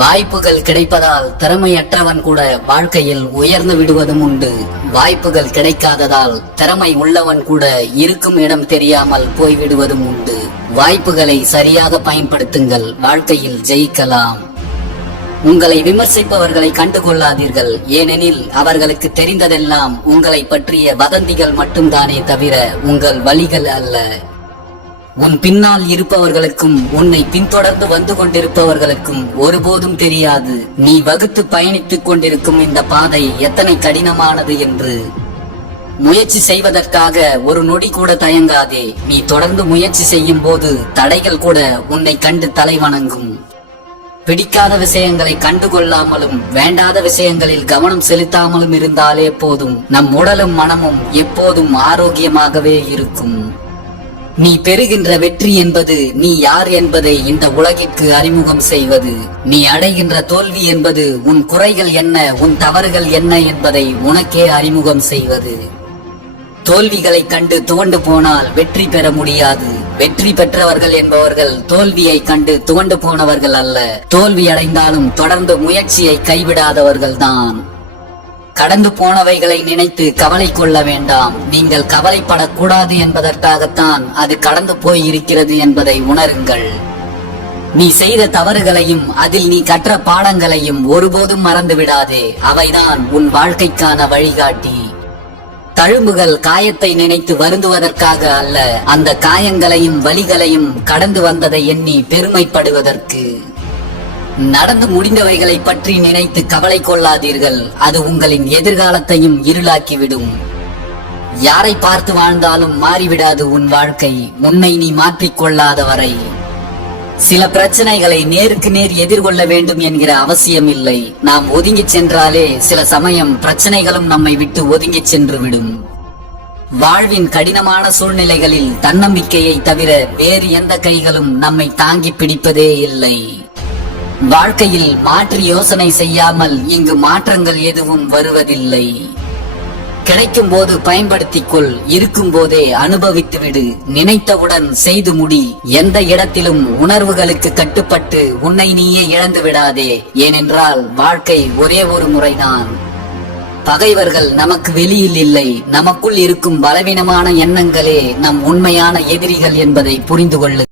வாய்ப்புகள் கிடைப்பதால் திறமையற்றவன் கூட வாழ்க்கையில் உயர்ந்து விடுவதும் உண்டு. வாய்ப்புகள் கிடைக்காததால் திறமை உள்ளவன் கூட இருக்கும் இடம் தெரியாமல் போய்விடுவதும் உண்டு. வாய்ப்புகளை சரியாக பயன்படுத்துங்கள், வாழ்க்கையில் ஜெயிக்கலாம். உங்களை விமர்சிப்பவர்களை கண்டுகொள்ளாதீர்கள். ஏனெனில் அவர்களுக்கு தெரிந்ததெல்லாம் உங்களை பற்றிய வதந்திகள் மட்டும்தானே தவிர உங்கள் வழிகள் அல்ல. உன் பின்னால் இருப்பவர்களுக்கும் உன்னை பின்தொடர்ந்து வந்து கொண்டிருப்பவர்களுக்கும் ஒருபோதும் தெரியாது நீ வகுத்து பயணித்துக் கொண்டிருக்கும் இந்த பாதை எத்தனை கடினமானது என்று. முயற்சி செய்வதற்காக ஒரு நொடி கூட தயங்காதே. நீ தொடர்ந்து முயற்சி செய்யும் போது தடைகள் கூட உன்னை கண்டு தலை வணங்கும். பிடிக்காத விஷயங்களை கண்டுகொள்ளாமலும் வேண்டாத விஷயங்களில் கவனம் செலுத்தாமலும் இருந்தாலே போதும். நம் உடலும் மனமும் எப்போதும் ஆரோக்கியமாகவே இருக்கும். நீ பெறுகின்ற வெற்றி என்பது நீ யார் என்பதை இந்த உலகிற்கு அறிமுகம் செய்வது. நீ அடைகின்ற தோல்வி என்பது உன் குறைகள் என்ன, உன் தவறுகள் என்ன என்பதை உனக்கே அறிமுகம் செய்வது. தோல்விகளை கண்டு துவண்டு போனால் வெற்றி பெற முடியாது. வெற்றி பெற்றவர்கள் என்பவர்கள் தோல்வியை கண்டு துவண்டு போனவர்கள் அல்ல. தோல்வி அடைந்தாலும் தொடர்ந்து முயற்சியை கைவிடாதவர்கள் தான். கடந்து போனவைகளை நினைத்து கவலை கொள்ள வேண்டாம். நீங்கள் கவலைப்படக்கூடாது என்பதற்காகத்தான் அது கடந்து போய் இருக்கிறது என்பதை உணருங்கள். நீ செய்த தவறுகளையும் அதில் நீ கற்ற பாடங்களையும் ஒருபோதும் மறந்து விடாதே. அவைதான் உன் வாழ்க்கைக்கான வழிகாட்டி. தழும்புகள் காயத்தை நினைத்து வருந்துவதற்காக அல்ல, அந்த காயங்களையும் வலிகளையும் கடந்து வந்ததை எண்ணி பெருமைப்படுவதற்கு. நடந்து முடிந்தவைகளை பற்றி நினைத்து கவலை கொள்ளாதீர்கள். அது உங்களின் எதிர்காலத்தையும் இருளாக்கிவிடும். யாரை பார்த்து வாழ்ந்தாலும் மாறிவிடாது உன் வாழ்க்கை, உன்னை நீ மாற்றிக்கொள்ளாத வரை. சில பிரச்சனைகளை நேருக்கு நேர் எதிர்கொள்ள வேண்டும் என்கிற அவசியம் இல்லை. நாம் ஒதுங்கி சென்றாலே சில சமயம் பிரச்சனைகளும் நம்மை விட்டு ஒதுங்கி சென்று விடும். வாழ்வின் கடினமான சூழ்நிலைகளில் தன்னம்பிக்கையை தவிர வேறு எந்த கைகளும் நம்மை தாங்கி பிடிப்பதே இல்லை. வாழ்க்கையில் மாற்று யோசனை செய்யாமல் இங்கு மாற்றங்கள் எதுவும் வருவதில்லை. கிடைக்கும் போது பயன்படுத்திக் கொள், இருக்கும் போதே அனுபவித்துவிடு. நினைத்தவுடன் செய்து முடி. எந்த இடத்திலும் உணர்வுகளுக்கு கட்டுப்பட்டு உன்னை நீயே இழந்து விடாதே. ஏனென்றால் வாழ்க்கை ஒரே ஒரு முறைதான். பகைவர்கள் நமக்கு வெளியில் இல்லை, நமக்குள் இருக்கும் பலவீனமான எண்ணங்களே நம் உண்மையான எதிரிகள் என்பதை புரிந்து கொள்ளு.